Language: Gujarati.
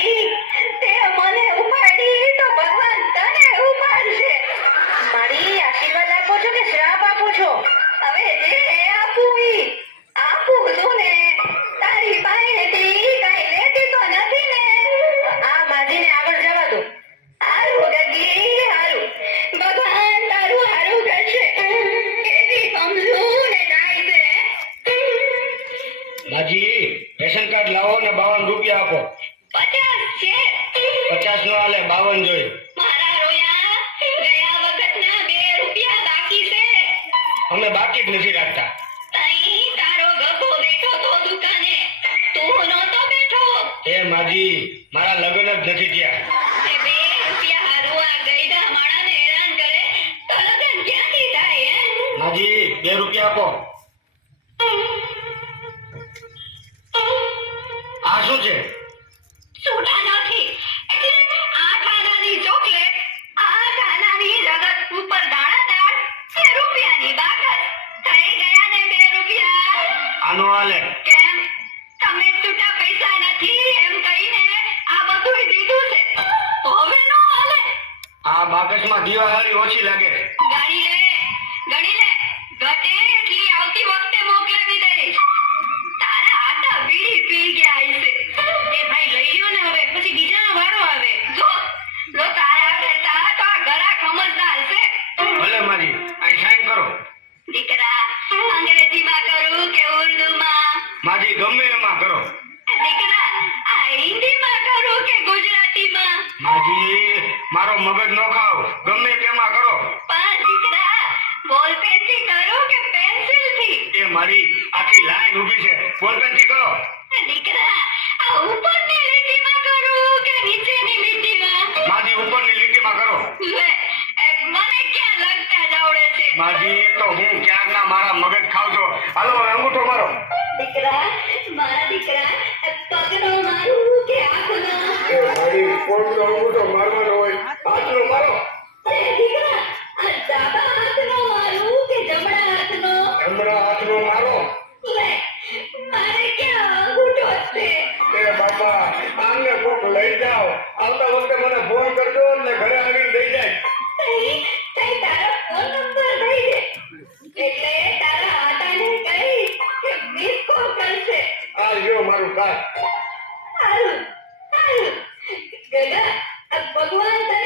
નથી તે મને ઉપાડી તો ભગવાન તને ઉપાડશે. મારી આશીર્વાદ આપો છો કે શ્રાપ આપો છો? હવે જે આપું ઈ, આપું છું ને, તારી પાસેથી કઈ લેતી તો નથી ને. આ માજીને આગળ જવા દો. હારું, ગગી, હારું. ભગવાન તારું હારું કરશે. એવી સમજુ ને જાય છે? માજી, રેશન કાર્ડ લાવો ને બાવન રૂપિયા આપો. પચાસ નો હાલે બાવન જોઈ. મારા રોયા ગયા વખતના બે રૂપિયા બાકી છે. અમે બાકી જ નથી રાખતા. એ માજી મારા લગ્ન જ નથી થયા. માજી બે રૂપિયા આપો. આ શું છે? છૂટા ઓછી લાગે. ગણી લે ગણી લે. ઘટે એટલી આવતી વખતે મોકલાવી દઈશ. તારા આટા બીડી પી ગયા હશે એ ભાઈ લઈ લ્યો ને હવે પછી બીજાનો વારો આવે. જો જો તારા કહેતા તો આ ગરા સમજદાર છે. ભલે માજી અહીં સાઈન કરો. દીકરા અંગ્રેજીમાં કરું કે ઉર્દુમાં? માજી ગમે એમાં કરો. દીકરા આ હિન્દીમાં કરું કે ગુજરાતીમાં? માજી મારો મગજ નો ખાવ. ગમે તેમાં કરો પણ દીકરા બોલ પેનથી કરું કે પેન્સિલથી એ મારી આખી લાઈન ઊભી છે. બોલપેનથી કરો. દીકરા આ ઉપરની લીટીમાં કરું કે નીચેની લીટીમાં? માજી ઉપરની લીટીમાં કરો. મને ક્યાં લગતા જ આવડે છે? માજી તો હું ક્યારના મારા મગજ ખાવ છો હાલો અંગૂઠો મારો. દીકરા મારા જો મારું કાર ભગવાન